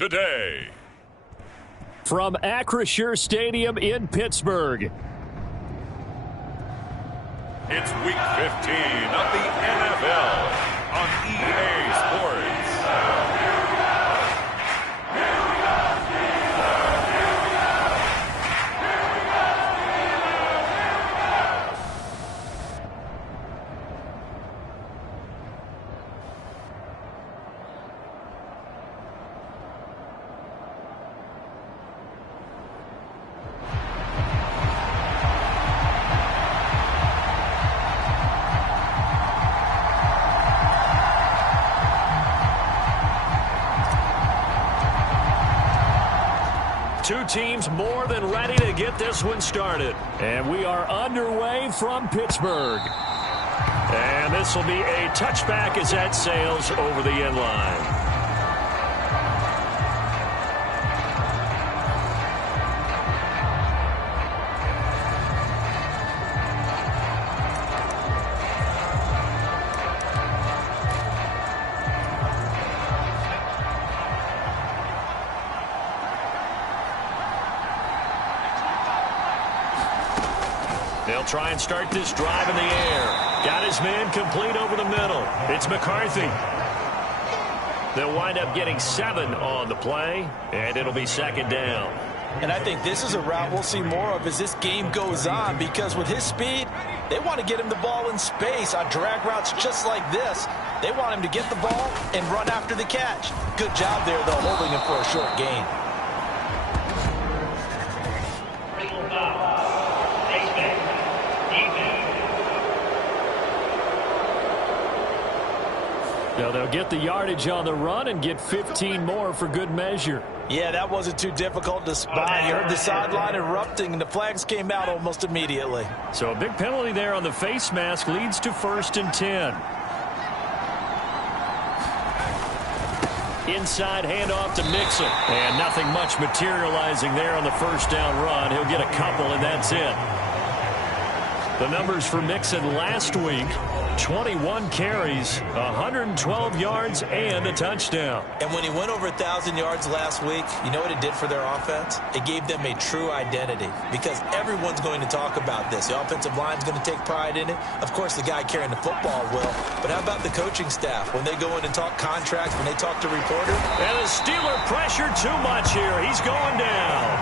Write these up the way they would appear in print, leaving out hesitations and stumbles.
today. From Acrisure Stadium in Pittsburgh. It's Week 15 of the NFL on EA Sports. Two teams more than ready to get this one started. And we are underway from Pittsburgh. And this will be a touchback as that sails over the end line. They'll try and start this drive in the air. Got his man complete over the middle. It's McCarthy. They'll wind up getting 7 on the play, and it'll be second down. And I think this is a route we'll see more of as this game goes on, because with his speed, they want to get him the ball in space on drag routes just like this. They want him to get the ball and run after the catch. Good job there, though, holding him for a short gain. Now they'll get the yardage on the run and get 15 more for good measure. Yeah, that wasn't too difficult to spot. You heard the sideline erupting, and the flags came out almost immediately. So a big penalty there on the face mask leads to 1st and 10. Inside handoff to Mixon. And nothing much materializing there on the first down run. He'll get a couple, and that's it. The numbers for Mixon last week: 21 carries, 112 yards, and a touchdown. And when he went over 1,000 yards last week, you know what it did for their offense? It gave them a true identity, because everyone's going to talk about this. The offensive line's going to take pride in it. Of course, the guy carrying the football will. But how about the coaching staff? When they go in and talk contracts, when they talk to reporters? And the Steeler pressure too much here. He's going down.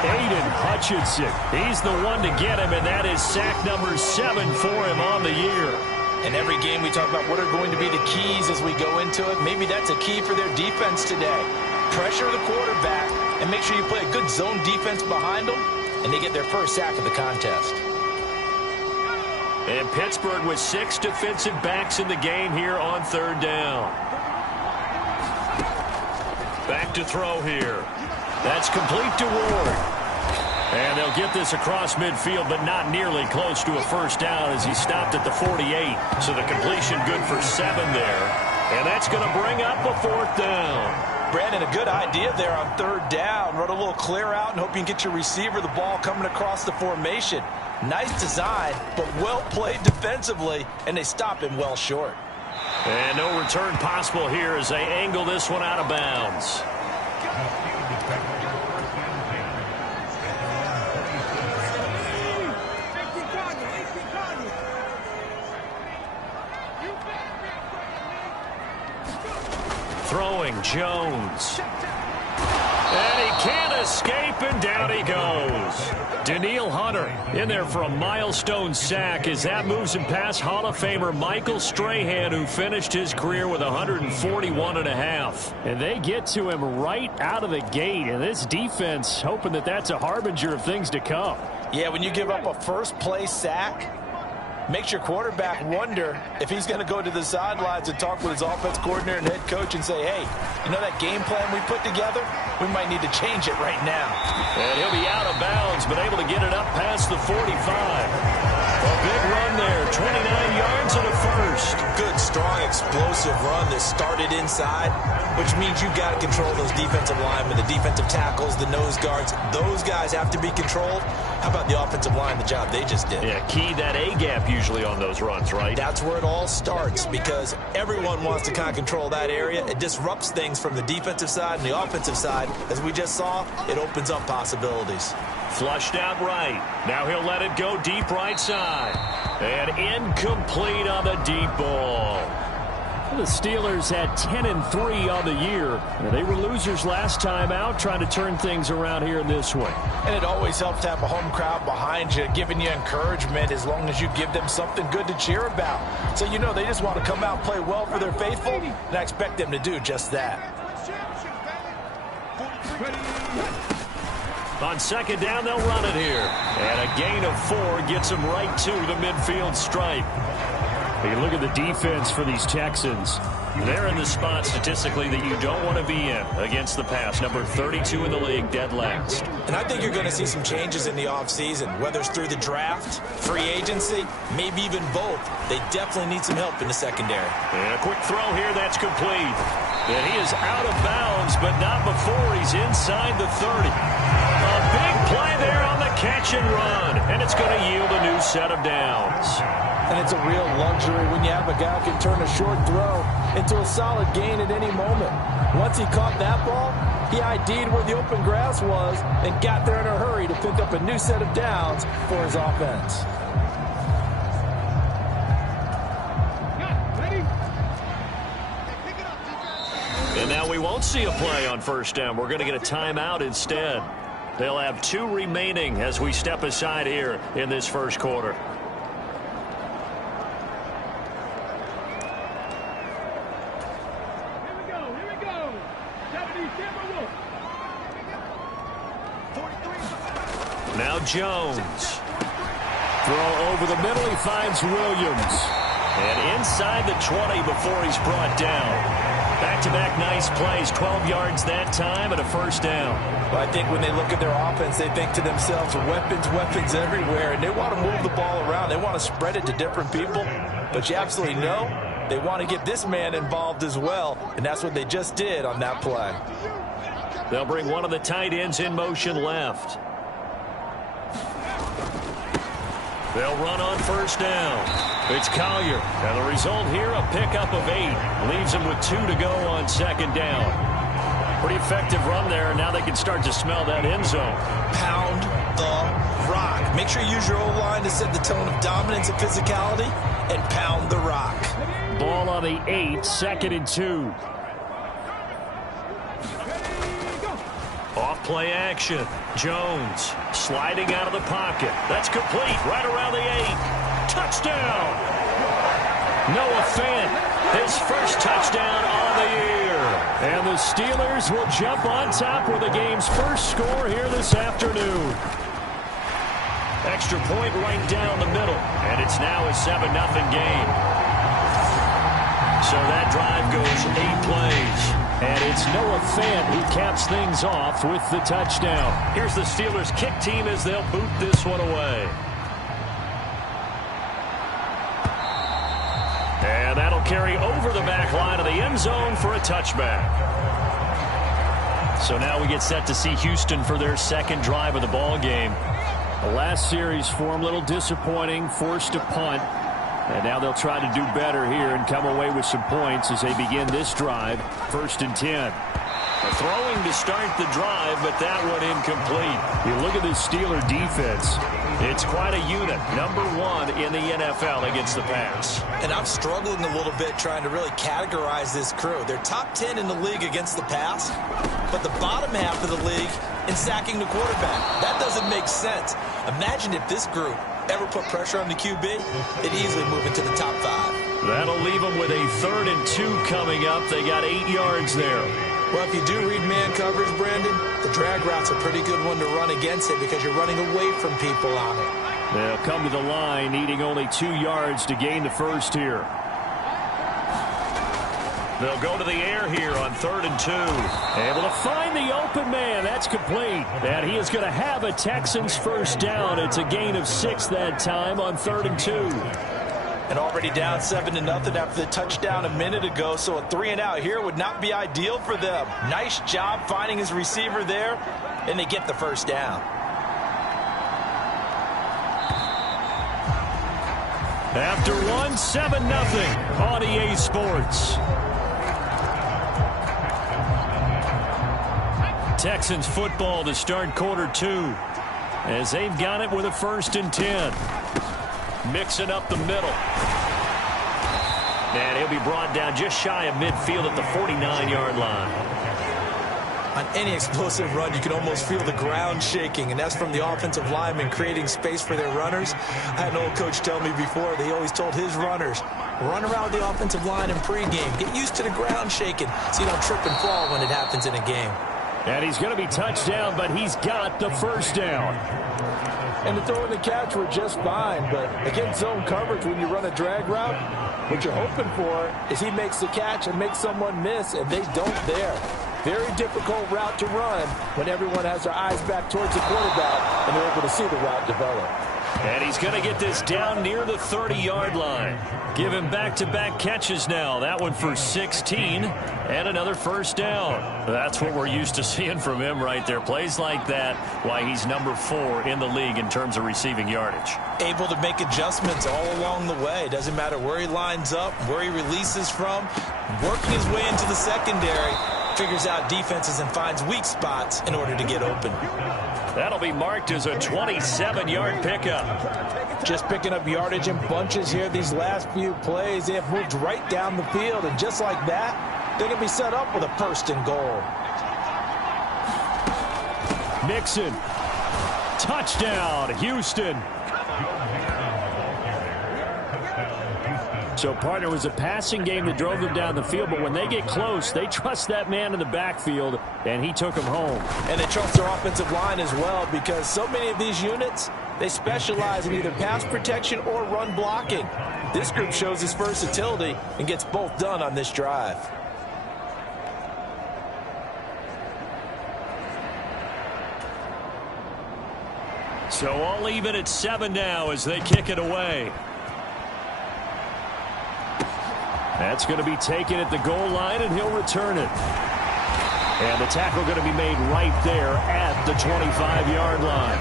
Aiden Hutchinson. He's the one to get him, and that is sack number 7 for him on the year. In every game, we talk about what are going to be the keys as we go into it. Maybe that's a key for their defense today. Pressure the quarterback and make sure you play a good zone defense behind them, and they get their first sack of the contest. And Pittsburgh with 6 defensive backs in the game here on 3rd down. Back to throw here. That's complete to Ward. And they'll get this across midfield, but not nearly close to a first down as he stopped at the 48. So the completion good for 7 there. And that's going to bring up a 4th down. Brandon, a good idea there on 3rd down. Run a little clear out and hope you can get your receiver the ball coming across the formation. Nice design, but well played defensively, and they stop him well short. And no return possible here as they angle this one out of bounds. Throwing Jones. And he can't escape, and down he goes. Danielle Hunter in there for a milestone sack as that moves him past Hall of Famer Michael Strahan, who finished his career with 141.5. And they get to him right out of the gate, and this defense hoping that that's a harbinger of things to come. Yeah, when you give up a first-play sack, makes your quarterback wonder if he's going to go to the sidelines and talk with his offense coordinator and head coach and say, hey, you know that game plan we put together? We might need to change it right now. And he'll be out of bounds, but able to get it up past the 45. A big run there, 29 yards and a first. Good, strong, explosive run that started inside, which means you've got to control those defensive linemen, the defensive tackles, the nose guards. Those guys have to be controlled. How about the offensive line, the job they just did? Yeah, key that A-gap usually on those runs, right? That's where it all starts because everyone wants to kind of control that area. It disrupts things from the defensive side and the offensive side. As we just saw, it opens up possibilities. Flushed out right. Now he'll let it go deep right side. And incomplete on the deep ball. The Steelers had 10-3 on the year. They were losers last time out, trying to turn things around here in this one. And it always helps to have a home crowd behind you, giving you encouragement as long as you give them something good to cheer about. So you know they just want to come out and play well for their faithful, and I expect them to do just that. On second down, they'll run it here. And a gain of 4 gets them right to the midfield stripe. You look at the defense for these Texans. They're in the spot statistically that you don't want to be in against the pass. Number 32 in the league, dead last. And I think you're going to see some changes in the offseason, whether it's through the draft, free agency, maybe even both. They definitely need some help in the secondary. And a quick throw here, that's complete. And he is out of bounds, but not before he's inside the 30. A big play there on the catch and run. And it's going to yield a new set of downs. And it's a real luxury when you have a guy who can turn a short throw into a solid gain at any moment. Once he caught that ball, he ID'd where the open grass was and got there in a hurry to pick up a new set of downs for his offense. And now we won't see a play on first down. We're going to get a timeout instead. They'll have 2 remaining as we step aside here in this first quarter. Now Jones. Throw over the middle. He finds Williams. And inside the 20 before he's brought down. Back-to-back nice plays. 12 yards that time and a first down. Well, I think when they look at their offense, they think to themselves, weapons everywhere. And they want to move the ball around. They want to spread it to different people. But you absolutely know they want to get this man involved as well. And that's what they just did on that play. They'll bring one of the tight ends in motion left. They'll run on first down. It's Collier. And the result here, a pickup of 8. Leaves him with 2 to go on second down. Pretty effective run there. Now they can start to smell that end zone. Pound the rock. Make sure you use your O-line to set the tone of dominance and physicality, and pound the rock. Ball on the 8, 2nd and 2. Off play action. Jones sliding out of the pocket. That's complete. Right around the 8. Touchdown. Noah Fant, his first touchdown on the year. And the Steelers will jump on top with the game's first score here this afternoon. Extra point right down the middle. And it's now a 7-0 game. So that drive goes 8 plays. And it's Noah Fant who caps things off with the touchdown. Here's the Steelers kick team as they'll boot this one away. And that'll carry over the back line of the end zone for a touchback. So now we get set to see Houston for their second drive of the ball game. The last series for them, a little disappointing, forced to punt. And now they'll try to do better here and come away with some points as they begin this drive. 1st and 10. Throwing to start the drive, but that one incomplete. You look at this Steeler defense. It's quite a unit. Number 1 in the NFL against the pass. And I'm struggling a little bit trying to really categorize this crew. They're top 10 in the league against the pass, but the bottom half of the league in sacking the quarterback. That doesn't make sense. Imagine if this group ever put pressure on the QB, it'd easily move into the top 5. That'll leave them with a 3rd and 2 coming up. They got 8 yards there. Well, if you do read man coverage, Brandon, the drag route's a pretty good one to run against it because you're running away from people on it. They'll come to the line, needing only 2 yards to gain the first here. They'll go to the air here on 3rd and 2. Able to find the open man. That's complete. And he is going to have a Texans first down. It's a gain of 6 that time on 3rd and 2. And already down 7-0 after the touchdown a minute ago. So a 3-and-out here would not be ideal for them. Nice job finding his receiver there. And they get the first down. After one, 7-0 on EA Sports. Texans football to start quarter 2 as they've got it with a 1st and 10. Mixing up the middle. And he'll be brought down just shy of midfield at the 49-yard line. On any explosive run, you can almost feel the ground shaking, and that's from the offensive linemen creating space for their runners. I had an old coach tell me before, they always told his runners, run around the offensive line in pregame. Get used to the ground shaking so you don't trip and fall when it happens in a game. And he's going to be touched down, but he's got the 1st down. And the throw and the catch were just fine, but against zone coverage, when you run a drag route, what you're hoping for is he makes the catch and makes someone miss, and they don't there. Very difficult route to run when everyone has their eyes back towards the quarterback and they're able to see the route develop. And he's going to get this down near the 30-yard line. Give him back-to-back catches now. That one for 16 and another 1st down. That's what we're used to seeing from him right there. Plays like that, why he's number 4 in the league in terms of receiving yardage. Able to make adjustments all along the way. Doesn't matter where he lines up, where he releases from. Working his way into the secondary. Figures out defenses and finds weak spots in order to get open. That'll be marked as a 27-yard pickup. Just picking up yardage in bunches here these last few plays. They have moved right down the field, and just like that, they're going to be set up with a 1st and goal. Mixon. Touchdown, Houston. So, partner, it was a passing game that drove them down the field, but when they get close, they trust that man in the backfield, and he took them home. And they trust their offensive line as well, because so many of these units, they specialize in either pass protection or run blocking. This group shows its versatility and gets both done on this drive. So all even at 7 now as they kick it away. That's going to be taken at the goal line, and he'll return it. And the tackle going to be made right there at the 25-yard line.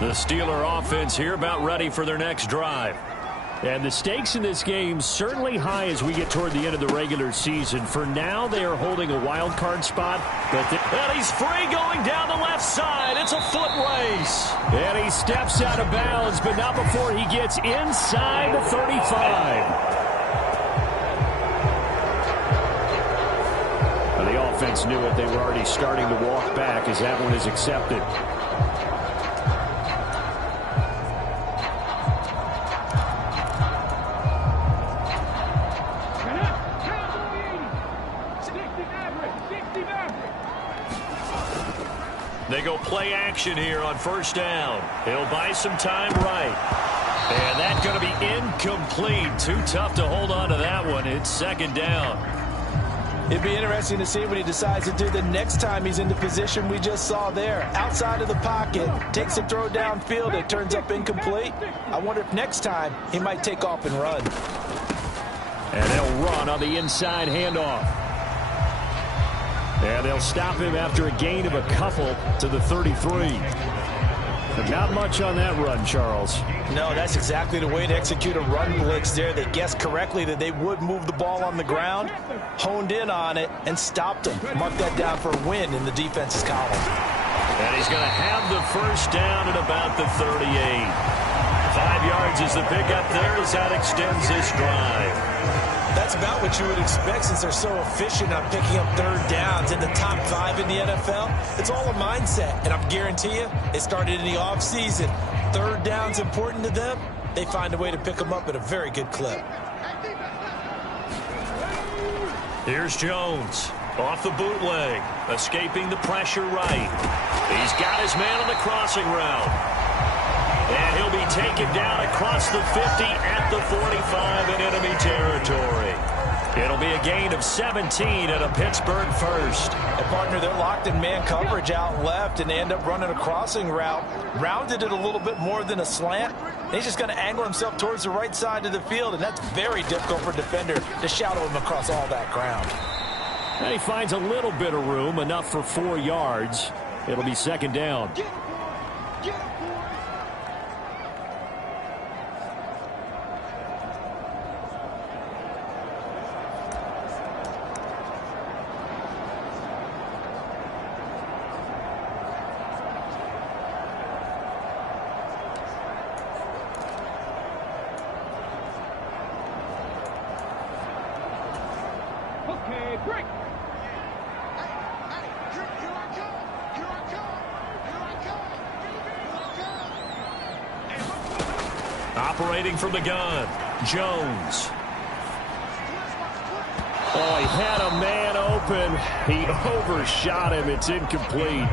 The Steeler offense here about ready for their next drive. And the stakes in this game certainly high as we get toward the end of the regular season. For now, they are holding a wild card spot. And he's free going down the left side. It's a foot race. And he steps out of bounds, but not before he gets inside the 35. Well, the offense knew it. They were already starting to walk back as that one is accepted. They go play action here on 1st down. He'll buy some time right. And that's going to be incomplete. Too tough to hold on to that one. It's 2nd down. It'd be interesting to see what he decides to do the next time he's in the position we just saw there. Outside of the pocket, takes a throw downfield, it turns up incomplete. I wonder if next time he might take off and run. And they'll run on the inside handoff. And they'll stop him after a gain of a couple to the 33. But not much on that run, Charles. No, that's exactly the way to execute a run blitz there. They guessed correctly that they would move the ball on the ground, honed in on it, and stopped him. Mark that down for a win in the defense's column. And he's going to have the 1st down at about the 38. 5 yards is the pickup there as that extends this drive. That's about what you would expect since they're so efficient on picking up 3rd downs in the top 5 in the NFL. It's all a mindset, and I'm guarantee you it started in the offseason. 3rd down's important to them. They find a way to pick them up at a very good clip. Here's Jones off the bootleg, escaping the pressure right. He's got his man on the crossing route. And he'll be taken down across the 50 at the 45 in enemy territory. It'll be a gain of 17 and a Pittsburgh 1st. And partner, they're locked in man coverage out left, and they end up running a crossing route. Rounded it a little bit more than a slant. And he's just going to angle himself towards the right side of the field, and that's very difficult for a defender to shadow him across all that ground. And he finds a little bit of room, enough for 4 yards. It'll be second down. Operating from the gun, Jones. Oh, he had a man open. He overshot him. It's incomplete.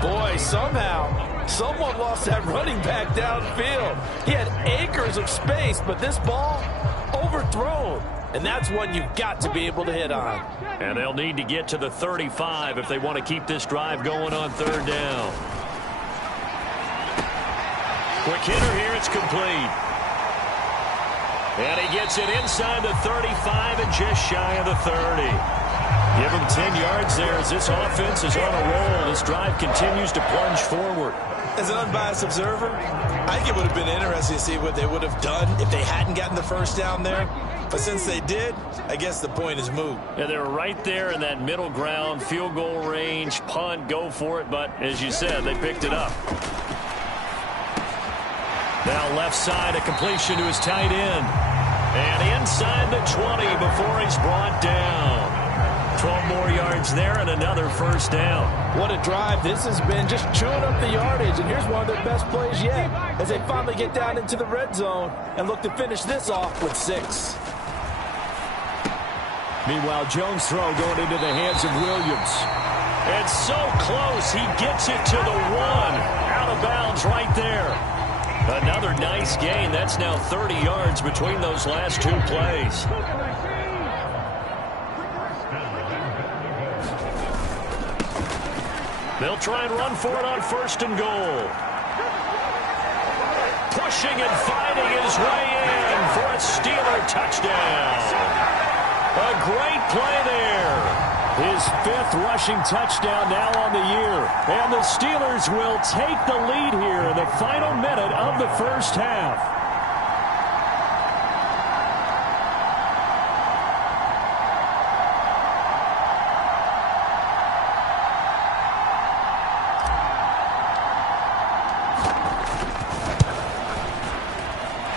Boy, somehow, someone lost that running back downfield. He had acres of space, but this ball overthrown. And that's one you've got to be able to hit on. And they'll need to get to the 35 if they want to keep this drive going on third down. Quick hitter here, it's complete. And he gets it inside the 35 and just shy of the 30. Give him 10 yards there as this offense is on a roll. This drive continues to plunge forward. As an unbiased observer, I think it would have been interesting to see what they would have done if they hadn't gotten the first down there. But since they did, I guess the point is moot. Yeah, they're right there in that middle ground, field goal range, punt, go for it. But as you said, they picked it up. Now left side, a completion to his tight end. And inside the 20 before he's brought down. 12 more yards there and another first down. What a drive this has been, just chewing up the yardage. And here's one of their best plays yet as they finally get down into the red zone and look to finish this off with 6. Meanwhile, Jones' throw going into the hands of Williams. And so close, he gets it to the 1. Out of bounds right there. Another nice gain. That's now 30 yards between those last two plays. They'll try and run for it on first and goal. Pushing and fighting his way in for a Steeler touchdown. A great play there. His 5th rushing touchdown now on the year. And the Steelers will take the lead here in the final minute of the first half.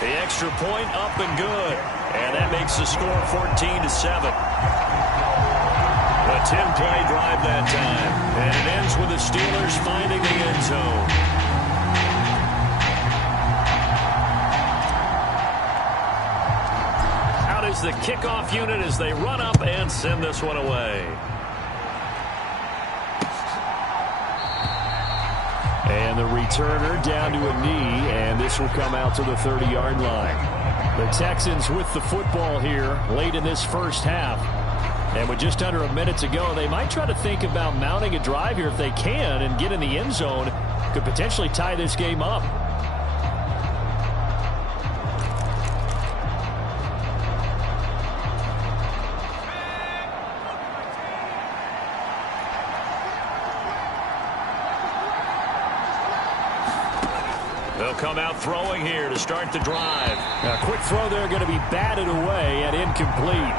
The extra point up and good. And that makes the score 14-7. A 10-play drive that time. And it ends with the Steelers finding the end zone. Out is the kickoff unit as they run up and send this one away. And the returner down to a knee, and this will come out to the 30-yard line. The Texans with the football here late in this first half. And with just under a minute to go, they might try to think about mounting a drive here if they can and get in the end zone. Could potentially tie this game up. They'll come out throwing here to start the drive. A quick throw there going to be batted away and incomplete.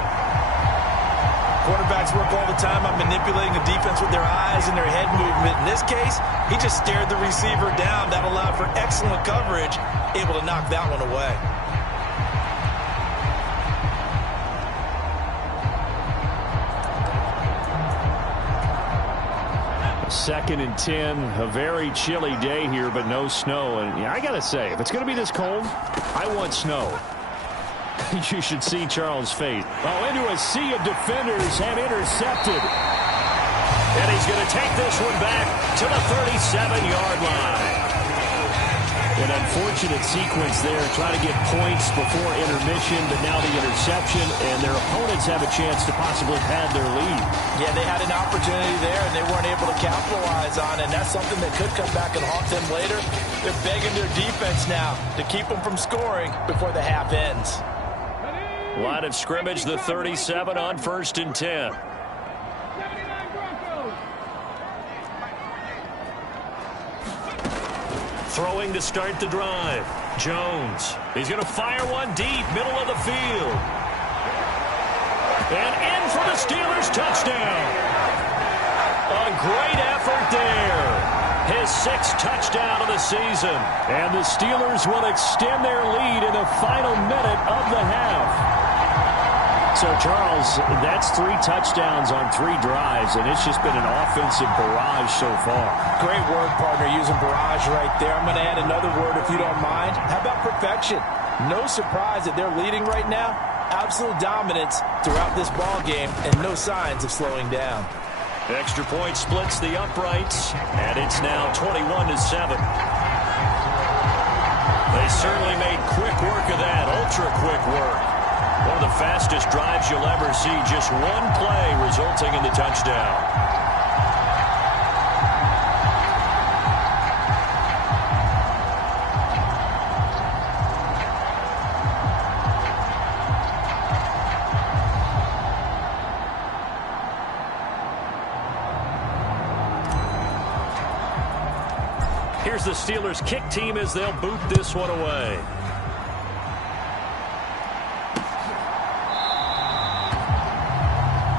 Quarterbacks work all the time on manipulating the defense with their eyes and their head movement. In this case, he just stared the receiver down. That allowed for excellent coverage, able to knock that one away. Second and 10, a very chilly day here, but no snow. And yeah, I got to say, if it's going to be this cold, I want snow. You should see Charles' face. Oh, into a sea of defenders and intercepted. And he's going to take this one back to the 37-yard line. An unfortunate sequence there, trying to get points before intermission, but now the interception, and their opponents have a chance to possibly pad their lead. Yeah, they had an opportunity there, and they weren't able to capitalize on it, and that's something that could come back and haunt them later. They're begging their defense now to keep them from scoring before the half ends. Line of scrimmage, the 37 on first and 10. Throwing to start the drive. Jones. He's going to fire one deep, middle of the field. And in for the Steelers touchdown. A great effort there. His 6th touchdown of the season. And the Steelers will extend their lead in the final minute of the half. So, Charles, that's 3 touchdowns on 3 drives, and it's just been an offensive barrage so far. Great word, partner, using barrage right there. I'm going to add another word if you don't mind. How about perfection? No surprise that they're leading right now. Absolute dominance throughout this ball game, and no signs of slowing down. Extra point splits the uprights, and it's now 21-7. They certainly made quick work of that, ultra-quick work. One of the fastest drives you'll ever see, just one play resulting in the touchdown. Here's the Steelers' kick team as they'll boot this one away.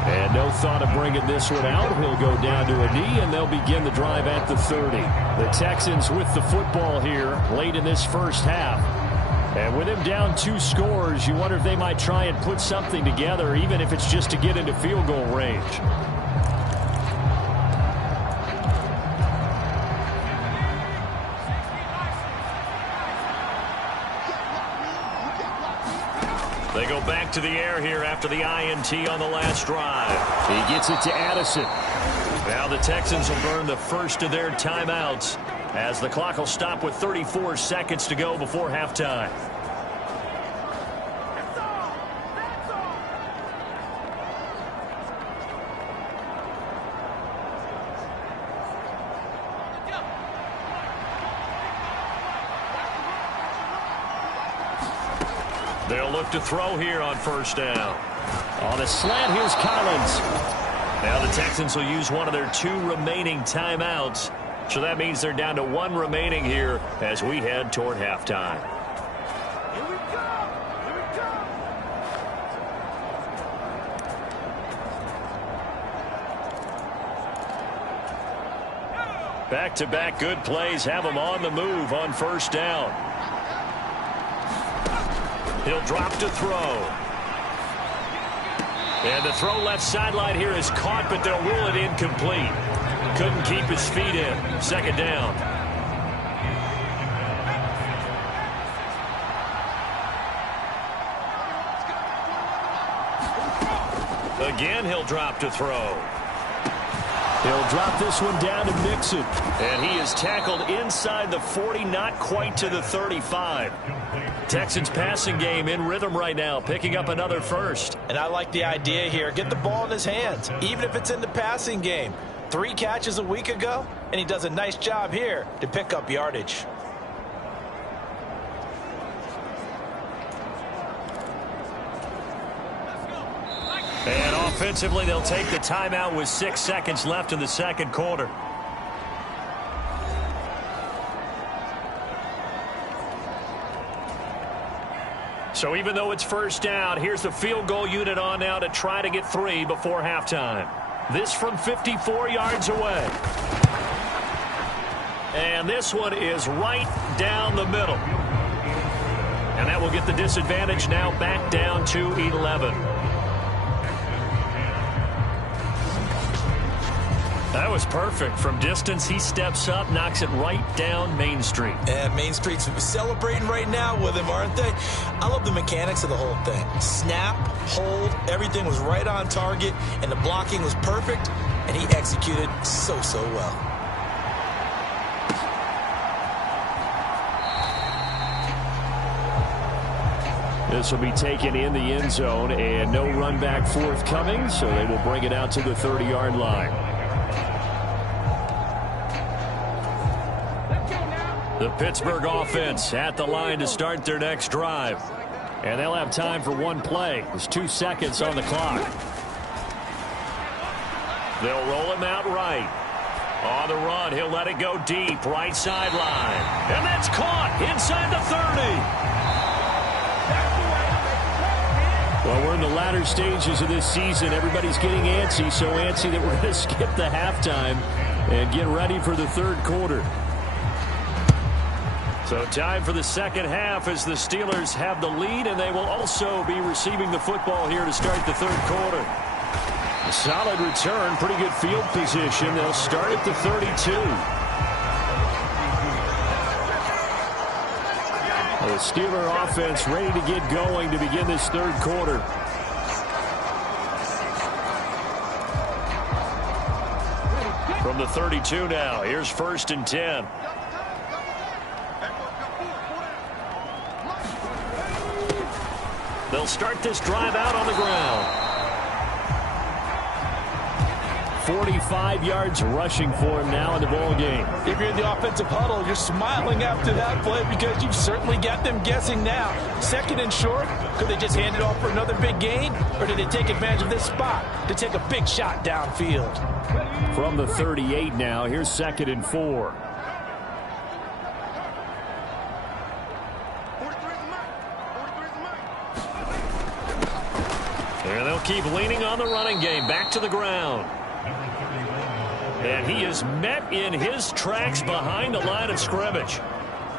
And no thought of bringing this one out. He'll go down to a knee, and they'll begin the drive at the 30. The Texans with the football here late in this first half. And with him down 2 scores, you wonder if they might try and put something together, even if it's just to get into field goal range. They go back to the air here after the INT on the last drive. He gets it to Addison. Now the Texans will burn the first of their timeouts as the clock will stop with 34 seconds to go before halftime. They'll look to throw here on first down. On the slant, here's Collins. Now the Texans will use one of their 2 remaining timeouts. So that means they're down to 1 remaining here as we head toward halftime. Here we go! Here we go! Back-to-back good plays have them on the move on first down. He'll drop to throw. And the throw left sideline here is caught, but they'll rule it incomplete. Couldn't keep his feet in. Second down. Again, he'll drop to throw. He'll drop this one down to Mixon. And he is tackled inside the 40, not quite to the 35. Texans passing game in rhythm right now, picking up another first. And I like the idea here. Get the ball in his hands, even if it's in the passing game. 3 catches a week ago, and he does a nice job here to pick up yardage. And offensively, they'll take the timeout with 6 seconds left in the second quarter. So even though it's first down, here's the field goal unit on now to try to get 3 before halftime. This from 54 yards away. And this one is right down the middle. And that will get the disadvantage now back down to 11. That was perfect. From distance, he steps up, knocks it right down Main Street. And Main Street's celebrating right now with him, aren't they? I love the mechanics of the whole thing. Snap, hold, everything was right on target, and the blocking was perfect, and he executed so well. This will be taken in the end zone, and no run back forthcoming, so they will bring it out to the 30-yard line. The Pittsburgh offense at the line to start their next drive. And they'll have time for 1 play. There's 2 seconds on the clock. They'll roll him out right. On the run, he'll let it go deep, right sideline. And that's caught inside the 30. Well, we're in the latter stages of this season. Everybody's getting antsy, so antsy that we're going to skip the halftime and get ready for the third quarter. So time for the second half as the Steelers have the lead, and they will also be receiving the football here to start the third quarter. A solid return, pretty good field position. They'll start at the 32. The Steeler offense ready to get going to begin this third quarter. From the 32 now, here's 1st and 10. They'll start this drive out on the ground. 45 yards rushing for him now in the ball game. If you're in the offensive huddle, you're smiling after that play because you've certainly got them guessing now. 2nd and short, could they just hand it off for another big gain? Or did they take advantage of this spot to take a big shot downfield? From the 38 now, here's 2nd and 4. And they'll keep leaning on the running game. Back to the ground. And he is met in his tracks behind the line of scrimmage.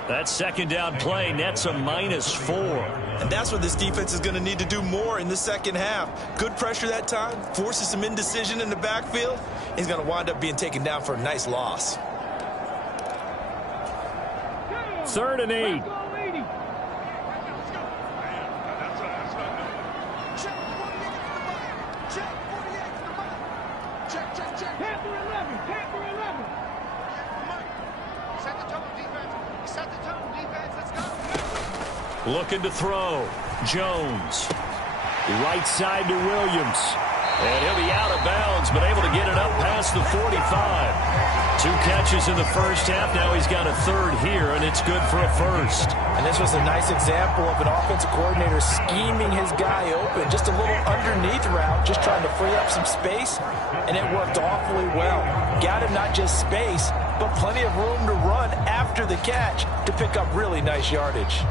That 2nd down play nets a -4. And that's what this defense is going to need to do more in the second half. Good pressure that time, forces some indecision in the backfield. He's going to wind up being taken down for a nice loss. 3rd and 8. Looking to throw. Jones. Right side to Williams. And he'll be out of bounds, but able to get it up past the 45. 2 catches in the first half. Now he's got a 3rd here, and it's good for a 1st. And this was a nice example of an offensive coordinator scheming his guy open. Just a little underneath route, just trying to free up some space, and it worked awfully well. Got him not just space, but plenty of room to run after the catch to pick up really nice yardage.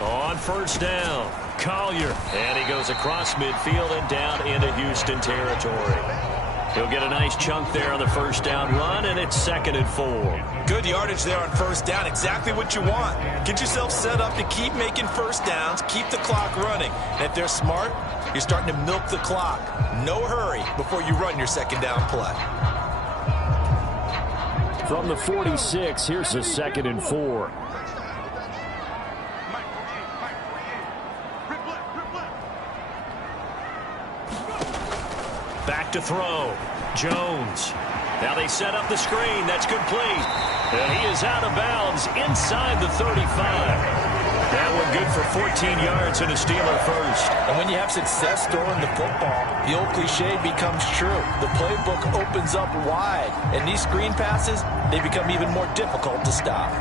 On 1st down, Collier. And he goes across midfield and down into Houston territory. He'll get a nice chunk there on the 1st down run, and it's 2nd and 4. Good yardage there on 1st down. Exactly what you want. Get yourself set up to keep making 1st downs, keep the clock running. And if they're smart, you're starting to milk the clock. No hurry before you run your 2nd down play. From the 46, here's the 2nd and 4. Back to throw. Jones. Now they set up the screen. That's complete. And he is out of bounds inside the 35. That one good for 14 yards and a Steeler 1st. And when you have success throwing the football, the old cliche becomes true. The playbook opens up wide. And these screen passes, they become even more difficult to stop.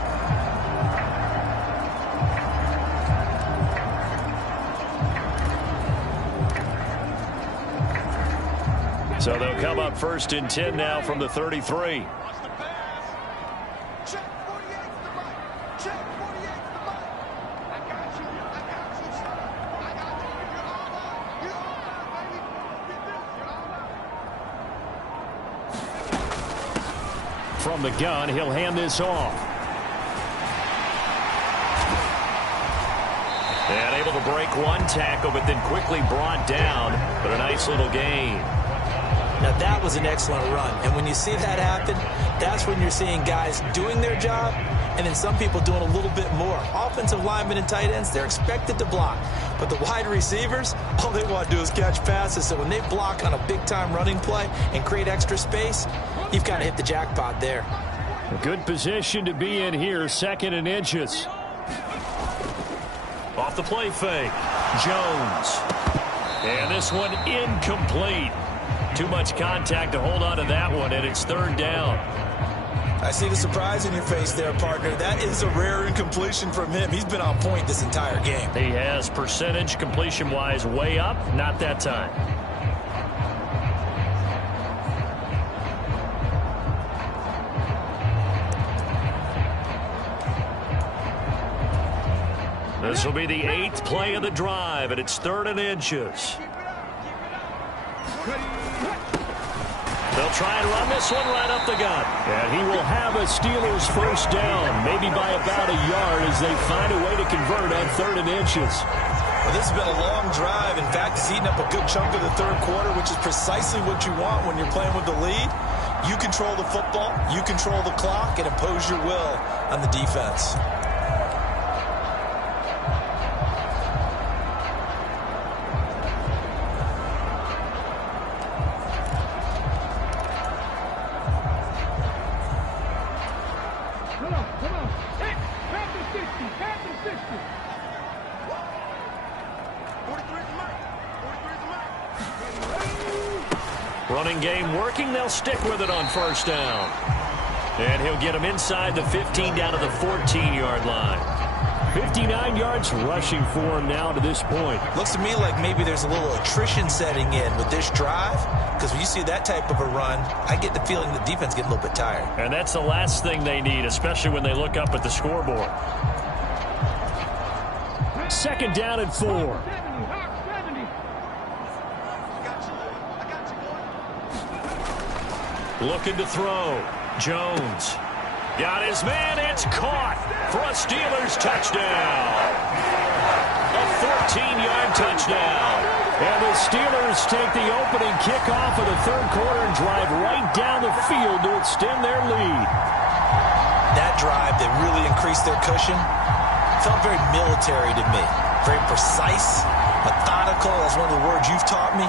So they'll come up 1st and 10 now from the 33. From the gun, he'll hand this off. And able to break one tackle, but then quickly brought down. But a nice little gain. Now that was an excellent run. And when you see that happen, that's when you're seeing guys doing their job and then some people doing a little bit more. Offensive linemen and tight ends, they're expected to block. But the wide receivers, all they want to do is catch passes. So when they block on a big-time running play and create extra space, you've kind of hit the jackpot there. A good position to be in here, 2nd and inches. Off the play fake. Jones. And this one incomplete. Too much contact to hold on to that one, and it's third down. I see the surprise in your face there, partner. That is a rare incompletion from him. He's been on point this entire game. He has percentage completion-wise way up, not that time. This will be the 8th play of the drive, and it's 3rd and inches. They'll try and run this one right up the gut. And he will have a Steelers first down, maybe by about a yard as they find a way to convert on 3rd and inches. Well, this has been a long drive. In fact, it's eaten up a good chunk of the third quarter, which is precisely what you want when you're playing with the lead. You control the football, you control the clock, and impose your will on the defense. Running game working. They'll stick with it on first down. And he'll get him inside the 15 down to the 14-yard line. 59 yards rushing for him now to this point. Looks to me like maybe there's a little attrition setting in with this drive, because when you see that type of a run, I get the feeling the defense getting a little bit tired. And that's the last thing they need, especially when they look up at the scoreboard. 2nd down and 4. Looking to throw. Jones. Got his man. It's caught for a Steelers touchdown. A 14-yard touchdown. And the Steelers take the opening kickoff of the third quarter and drive right down the field to extend their lead. That drive that really increased their cushion felt very military to me. Very precise, methodical. That's one of the words you've taught me.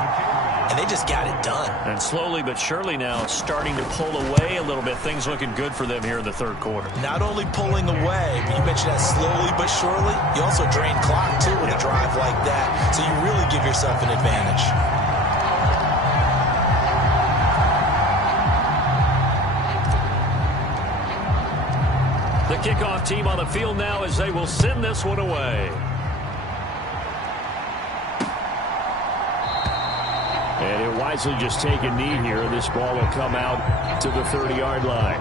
And they just got it done. And slowly but surely now starting to pull away a little bit. Things looking good for them here in the third quarter. Not only pulling away, but you mentioned that slowly but surely. You also drain clock, too, with a drive like that. So you really give yourself an advantage. The kickoff team on the field now as they will send this one away. And he'll wisely just take a knee here. This ball will come out to the 30-yard line.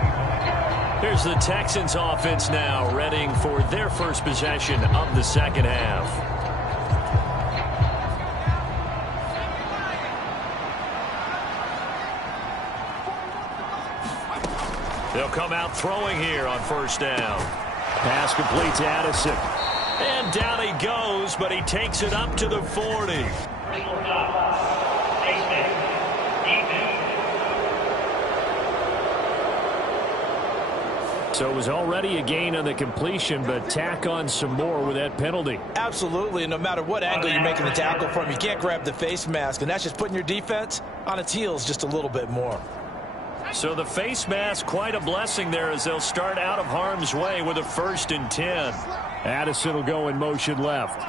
Here's the Texans offense now, readying for their first possession of the second half. They'll come out throwing here on first down. Pass complete to Addison. And down he goes, but he takes it up to the 40. So it was already a gain on the completion, but tack on some more with that penalty. Absolutely, and no matter what angle you're making the tackle from, you can't grab the face mask, and that's just putting your defense on its heels just a little bit more. So the face mask, quite a blessing there as they'll start out of harm's way with a 1st and 10. Addison will go in motion left.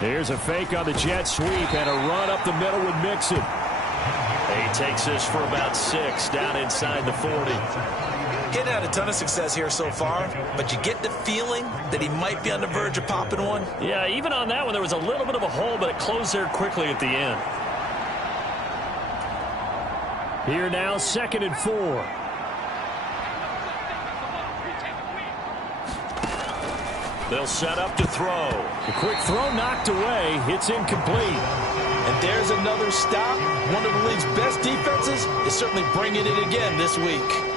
Here's a fake on the jet sweep and a run up the middle with Mixon. He takes this for about 6 down inside the 40. Getting had a ton of success here so far, but you get the feeling that he might be on the verge of popping one. Yeah, even on that one, there was a little bit of a hole, but it closed there quickly at the end. Here now, 2nd and 4. They'll set up to throw. The quick throw knocked away. It's incomplete. And there's another stop. One of the league's best defenses is certainly bringing it again this week.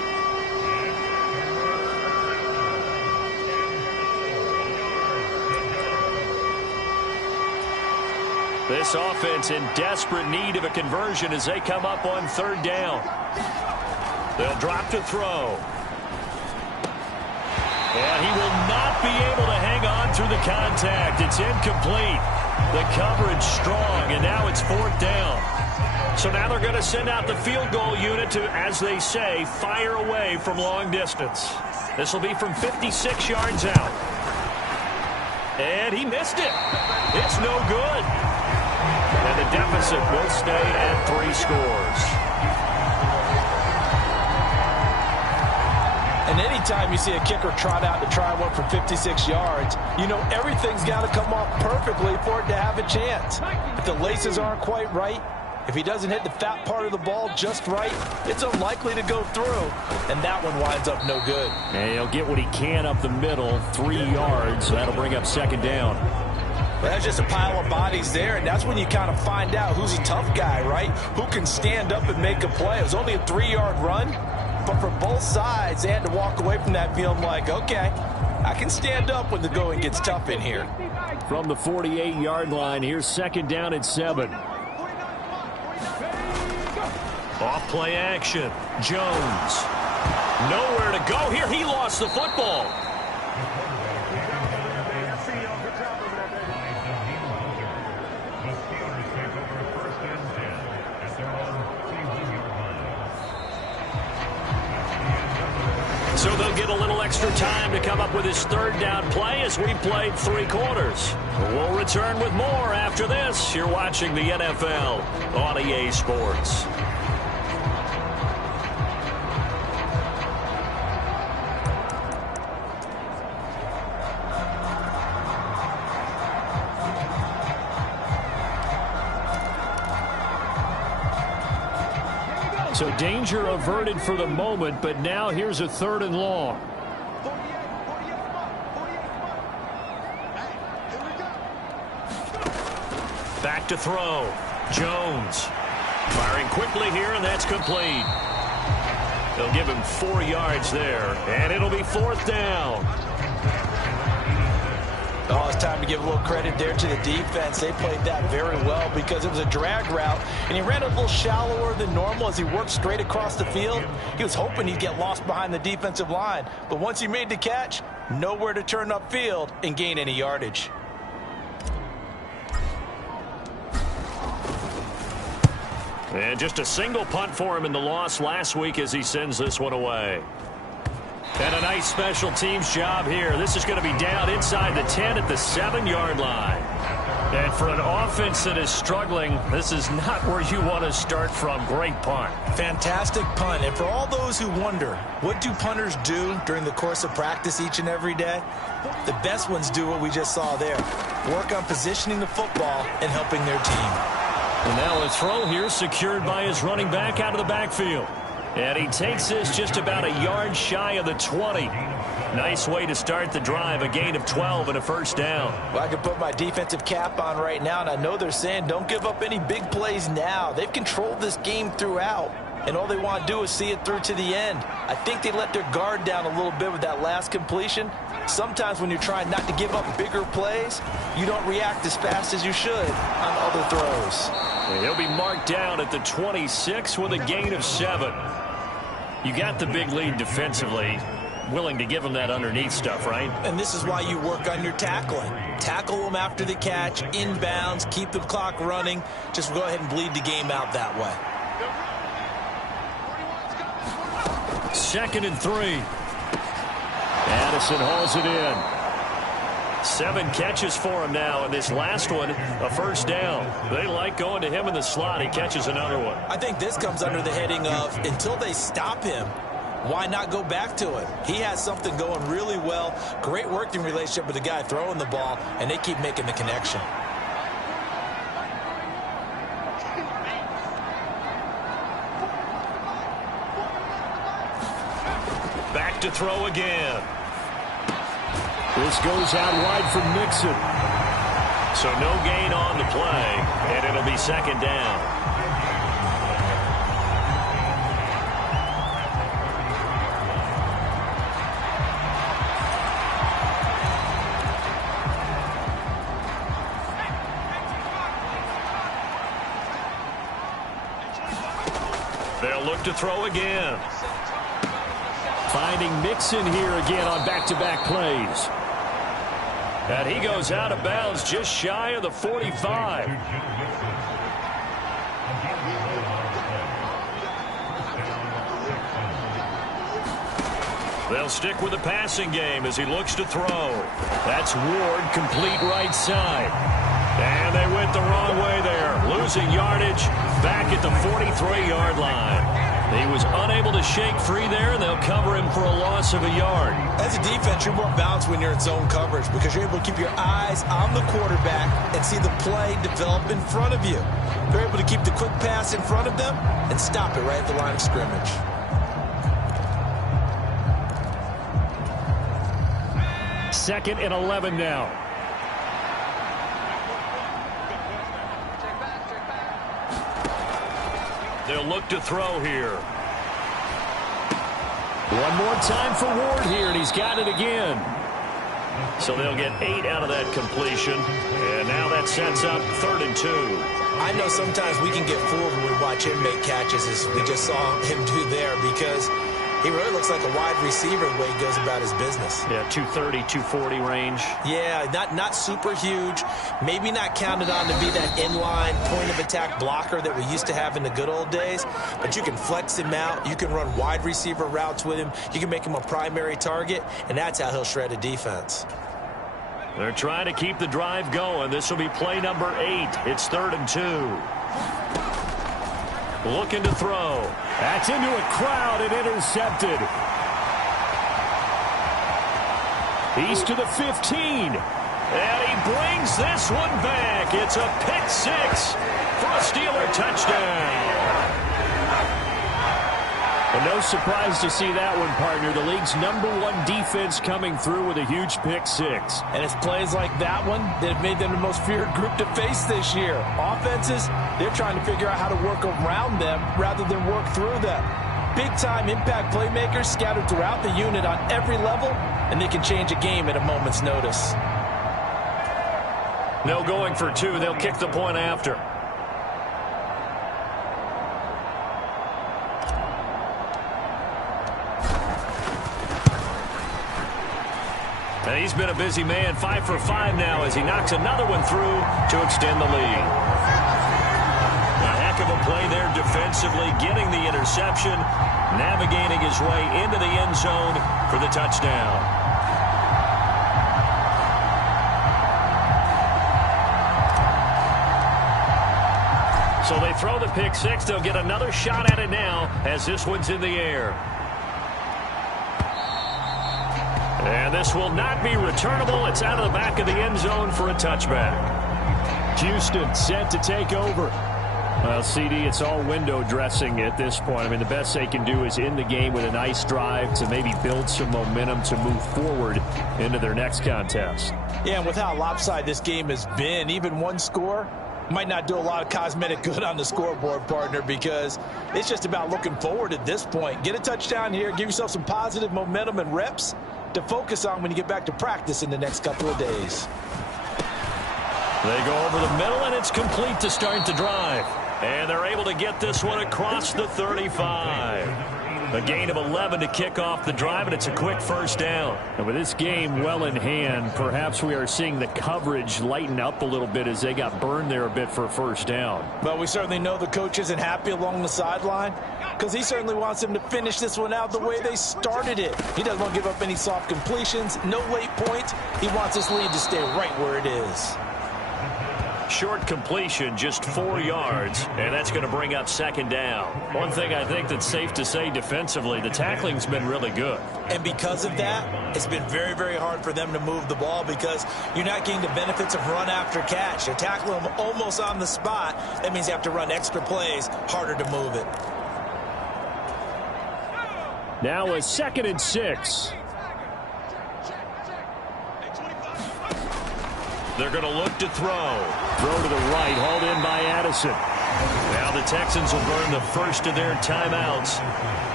This offense in desperate need of a conversion as they come up on 3rd down. They'll drop to throw. And he will not be able to hang on through the contact. It's incomplete. The coverage strong, and now it's 4th down. So now they're going to send out the field goal unit to, as they say, fire away from long distance. This will be from 56 yards out. And he missed it. It's no good. And And the deficit will stay at 3 scores. And anytime you see a kicker trot out to try one from 56 yards, you know everything's got to come off perfectly for it to have a chance. If the laces aren't quite right, if he doesn't hit the fat part of the ball just right, it's unlikely to go through, and that one winds up no good. And he'll get what he can up the middle, 3 yards. That'll bring up 2nd down. Well, that's just a pile of bodies there, and that's when you kind of find out who's a tough guy, right? Who can stand up and make a play. It was only a 3-yard run, but for both sides, they had to walk away from that feeling like, okay, I can stand up when the going gets tough in here. From the 48-yard line, here's 2nd down and 7. Off play action. Jones. Nowhere to go here. He lost the football. So they'll get a little extra time to come up with his 3rd down play as we played 3 quarters. We'll return with more after this. You're watching the NFL on EA Sports. So danger averted for the moment, but now here's a 3rd and long. Back to throw. Jones firing quickly here, and that's complete. They'll give him 4 yards there, and it'll be 4th down. Oh, it's time to give a little credit there to the defense. They played that very well because it was a drag route, and he ran a little shallower than normal as he worked straight across the field. He was hoping he'd get lost behind the defensive line, but once he made the catch, nowhere to turn upfield and gain any yardage. And just a single punt for him in the loss last week as he sends this one away. And a nice special teams job here. This is going to be down inside the 10 at the 7-yard line. And for an offense that is struggling, this is not where you want to start from. Great punt. Fantastic punt. And for all those who wonder, what do punters do during the course of practice each and every day? The best ones do what we just saw there. Work on positioning the football and helping their team. And now a throw here secured by his running back out of the backfield. And he takes this just about a yard shy of the 20. Nice way to start the drive, a gain of 12 and a 1st down. Well, I can put my defensive cap on right now, and I know they're saying don't give up any big plays now. They've controlled this game throughout, and all they want to do is see it through to the end. I think they let their guard down a little bit with that last completion. Sometimes when you're trying not to give up bigger plays, you don't react as fast as you should on other throws. And he'll be marked down at the 26 with a gain of 7. You got the big lead defensively, willing to give them that underneath stuff, right? And this is why you work on your tackling. Tackle them after the catch, inbounds, keep the clock running. Just go ahead and bleed the game out that way. 2nd and 3. Addison hauls it in. 7 catches for him now, and this last one, a 1st down. They like going to him in the slot. He catches another one. I think this comes under the heading of, until they stop him, why not go back to it? He has something going really well. Great working relationship with the guy throwing the ball, and they keep making the connection. Back to throw again. This goes out wide for Mixon. So no gain on the play, and it'll be 2nd down. They'll look to throw again. Finding Mixon here again on back-to-back plays. And he goes out of bounds just shy of the 45. They'll stick with the passing game as he looks to throw. That's Ward, complete right side. And they went the wrong way there, losing yardage back at the 43-yard line. He was unable to shake free there, and they'll cover him for a loss of a yard. As a defense, you're more balanced when you're in zone coverage because you're able to keep your eyes on the quarterback and see the play develop in front of you. They're able to keep the quick pass in front of them and stop it right at the line of scrimmage. Second and 11 now. They'll look to throw here. One more time for Ward here, and he's got it again. So they'll get 8 out of that completion. And now that sets up 3rd and 2. I know sometimes we can get fooled when we watch him make catches, as we just saw him do there, because he really looks like a wide receiver the way he goes about his business. Yeah, 230, 240 range. Yeah, not super huge. Maybe not counted on to be that inline point-of-attack blocker that we used to have in the good old days. But you can flex him out. You can run wide receiver routes with him. You can make him a primary target, and that's how he'll shred a defense. They're trying to keep the drive going. This will be play number 8. It's 3rd and 2. Looking to throw. That's into a crowd and intercepted. He's to the 15. And he brings this one back. It's a pick 6 for a Steeler touchdown. Well, no surprise to see that one, partner. The league's #1 defense coming through with a huge pick 6. And it's plays like that one that have made them the most feared group to face this year. Offenses, they're trying to figure out how to work around them rather than work through them. Big-time impact playmakers scattered throughout the unit on every level, and they can change a game at a moment's notice. No going for 2. They'll kick the point after. And he's been a busy man, 5 for 5 now as he knocks another one through to extend the lead. A heck of a play there defensively, getting the interception, navigating his way into the end zone for the touchdown. So they throw the pick 6. They'll get another shot at it now as this one's in the air. And this will not be returnable. It's out of the back of the end zone for a touchback. Houston set to take over. Well, CD, it's all window dressing at this point. I mean, the best they can do is end the game with a nice drive to maybe build some momentum to move forward into their next contest. Yeah, and with how lopsided this game has been, even one score might not do a lot of cosmetic good on the scoreboard, partner, because it's just about looking forward at this point. Get a touchdown here, give yourself some positive momentum and reps to focus on when you get back to practice in the next couple of days. They go over the middle, and it's complete to start the drive. And they're able to get this one across the 35. A gain of 11 to kick off the drive, and it's a quick first down. And with this game well in hand, perhaps we are seeing the coverage lighten up a little bit as they got burned there a bit for a first down. But we certainly know the coach isn't happy along the sideline because he certainly wants them to finish this one out the way they started it. He doesn't want to give up any soft completions, no late points. He wants this lead to stay right where it is. Short completion, just 4 yards, and that's going to bring up second down. One thing I think that's safe to say defensively, the tackling's been really good. And because of that, it's been very, very hard for them to move the ball because you're not getting the benefits of run after catch. They're tackling them almost on the spot. That means you have to run extra plays, harder to move it. Now a 2nd and 6. They're going to look to throw. Throw to the right, hauled in by Addison. Now the Texans will burn the first of their timeouts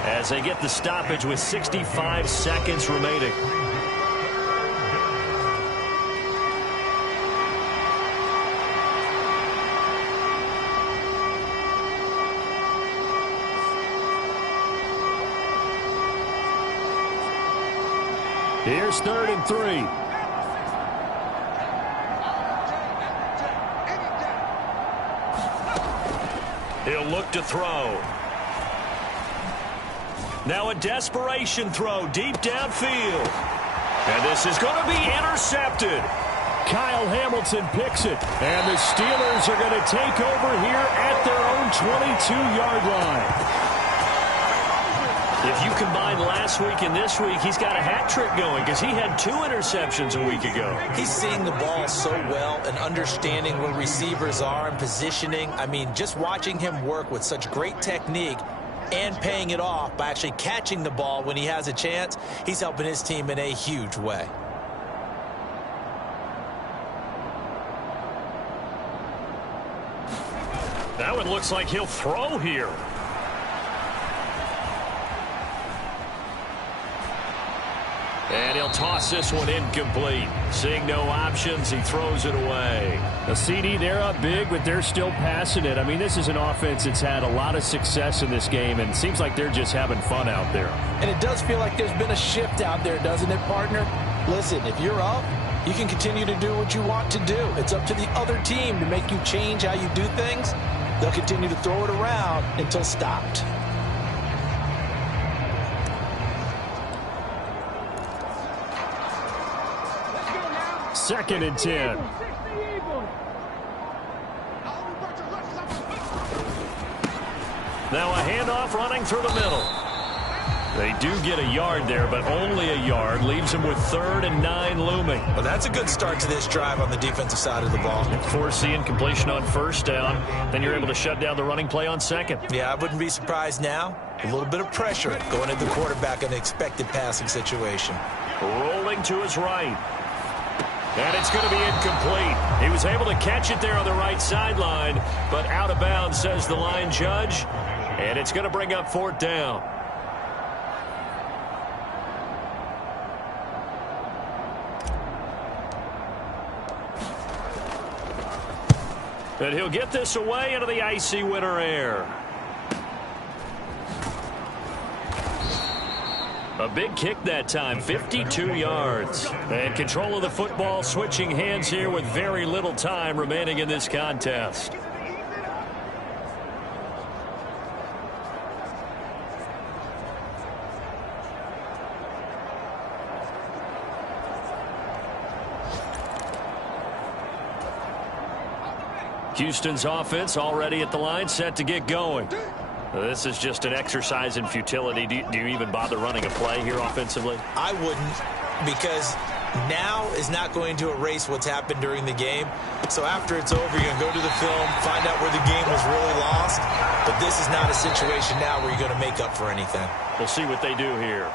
as they get the stoppage with 65 seconds remaining. Here's 3rd and 3. He'll look to throw. Now a desperation throw deep downfield. And this is going to be intercepted. Kyle Hamilton picks it. And the Steelers are going to take over here at their own 22-yard line. If you combine last week and this week, he's got a hat trick going because he had 2 interceptions a week ago. He's seeing the ball so well and understanding where receivers are and positioning. I mean, just watching him work with such great technique and paying it off by actually catching the ball when he has a chance, he's helping his team in a huge way. That one looks like he'll throw here. And he'll toss this one incomplete. Seeing no options, he throws it away. The CD, they're up big, but they're still passing it. I mean, this is an offense that's had a lot of success in this game, and it seems like they're just having fun out there. And it does feel like there's been a shift out there, doesn't it, partner? Listen, if you're up, you can continue to do what you want to do. It's up to the other team to make you change how you do things. They'll continue to throw it around until stopped. Second and 10. Now a handoff running through the middle. They do get a yard there, but only a yard. Leaves them with 3rd and 9 looming. Well, that's a good start to this drive on the defensive side of the ball. Force the incompletion on 1st down. Then you're able to shut down the running play on 2nd. Yeah, I wouldn't be surprised now. A little bit of pressure going at the quarterback in an expected passing situation. Rolling to his right. And it's going to be incomplete. He was able to catch it there on the right sideline, but out of bounds, says the line judge. And it's going to bring up 4th down. And he'll get this away into the icy winter air. A big kick that time, 52 yards. And control of the football switching hands here with very little time remaining in this contest. Houston's offense already at the line, set to get going. This is just an exercise in futility. Do you even bother running a play here offensively? I wouldn't, because now is not going to erase what's happened during the game. So after it's over, you're going to go to the film, find out where the game was really lost. But this is not a situation now where you're going to make up for anything. We'll see what they do here.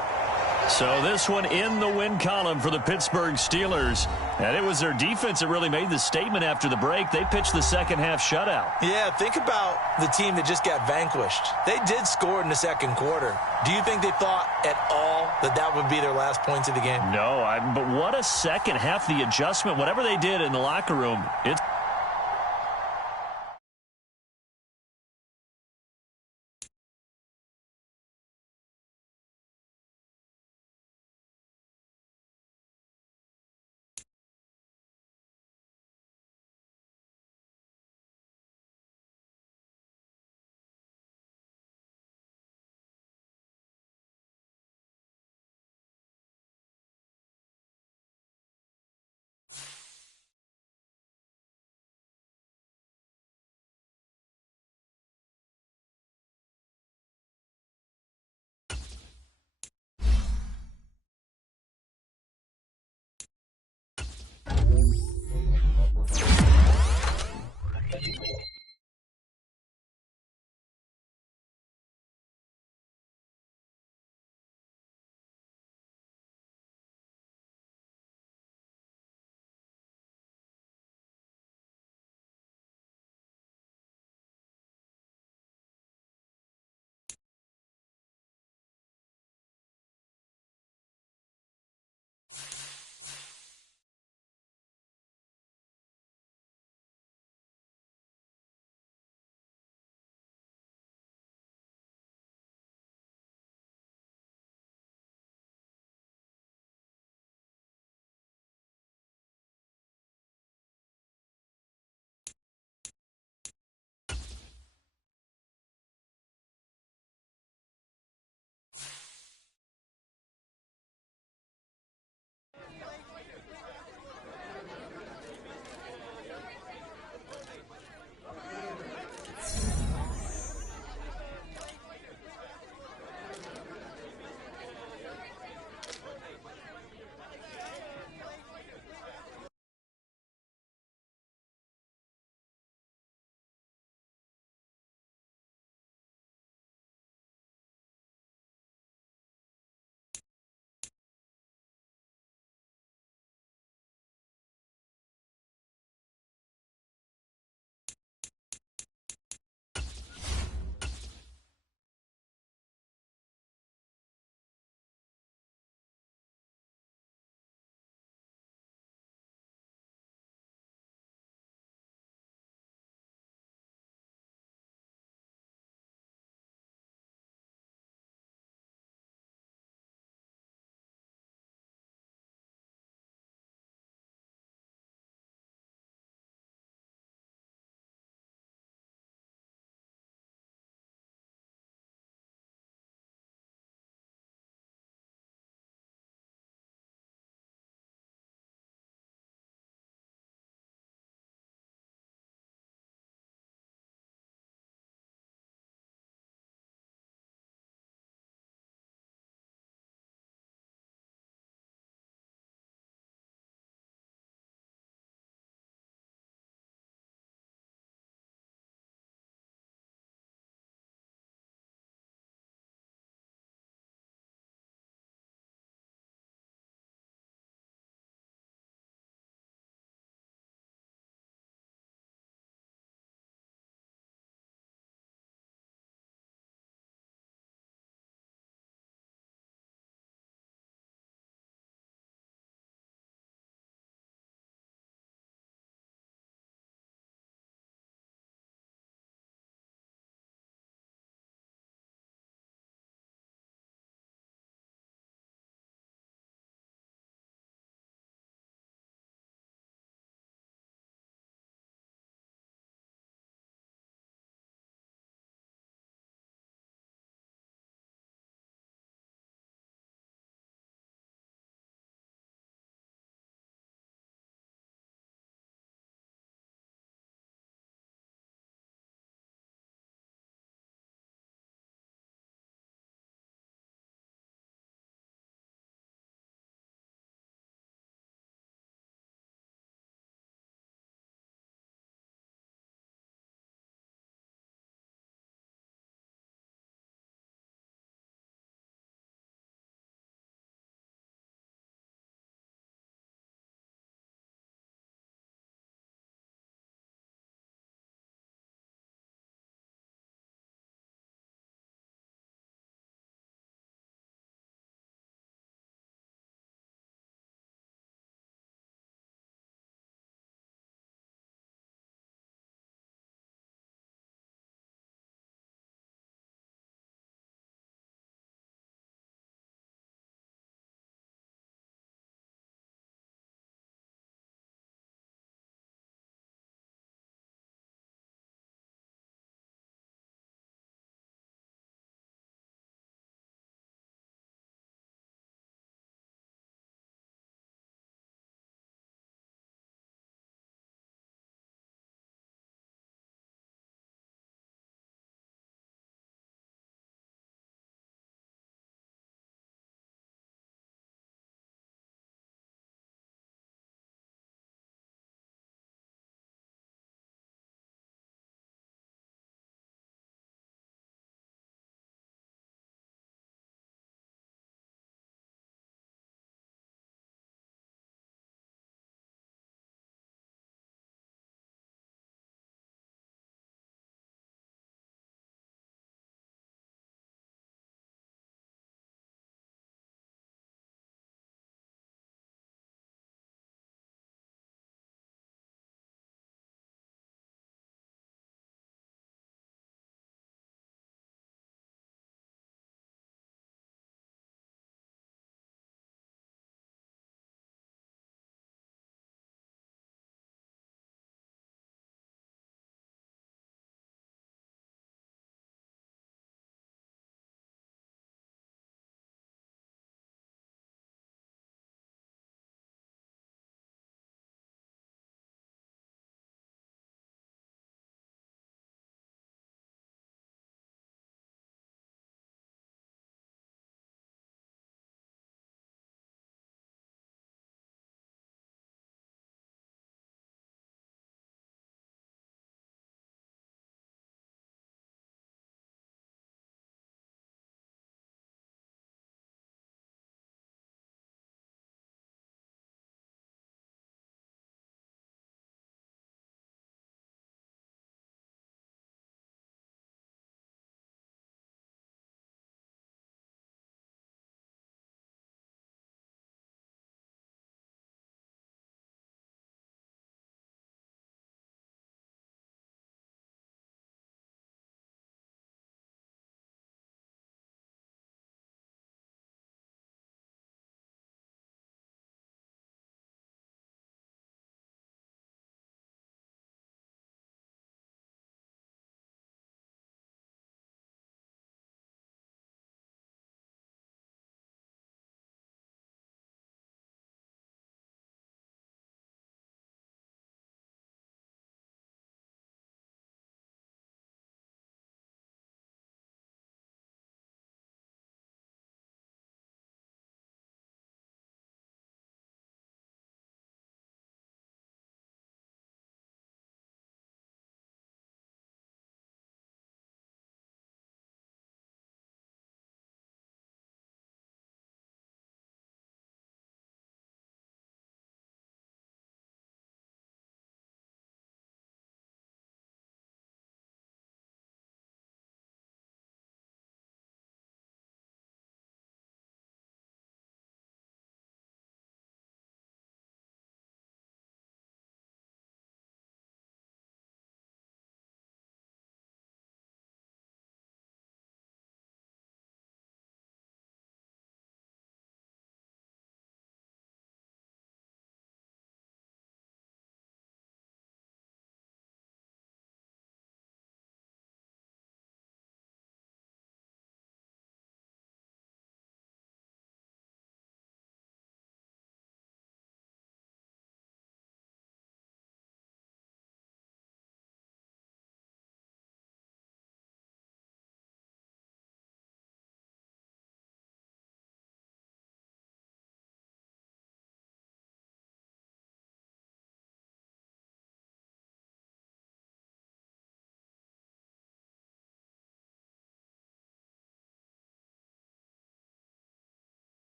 So this one in the win column for the Pittsburgh Steelers. And it was their defense that really made the statement after the break. They pitched the second half shutout. Yeah, think about the team that just got vanquished. They did score in the second quarter. Do you think they thought at all that that would be their last points of the game? No, but what a second half, the adjustment, whatever they did in the locker room, it's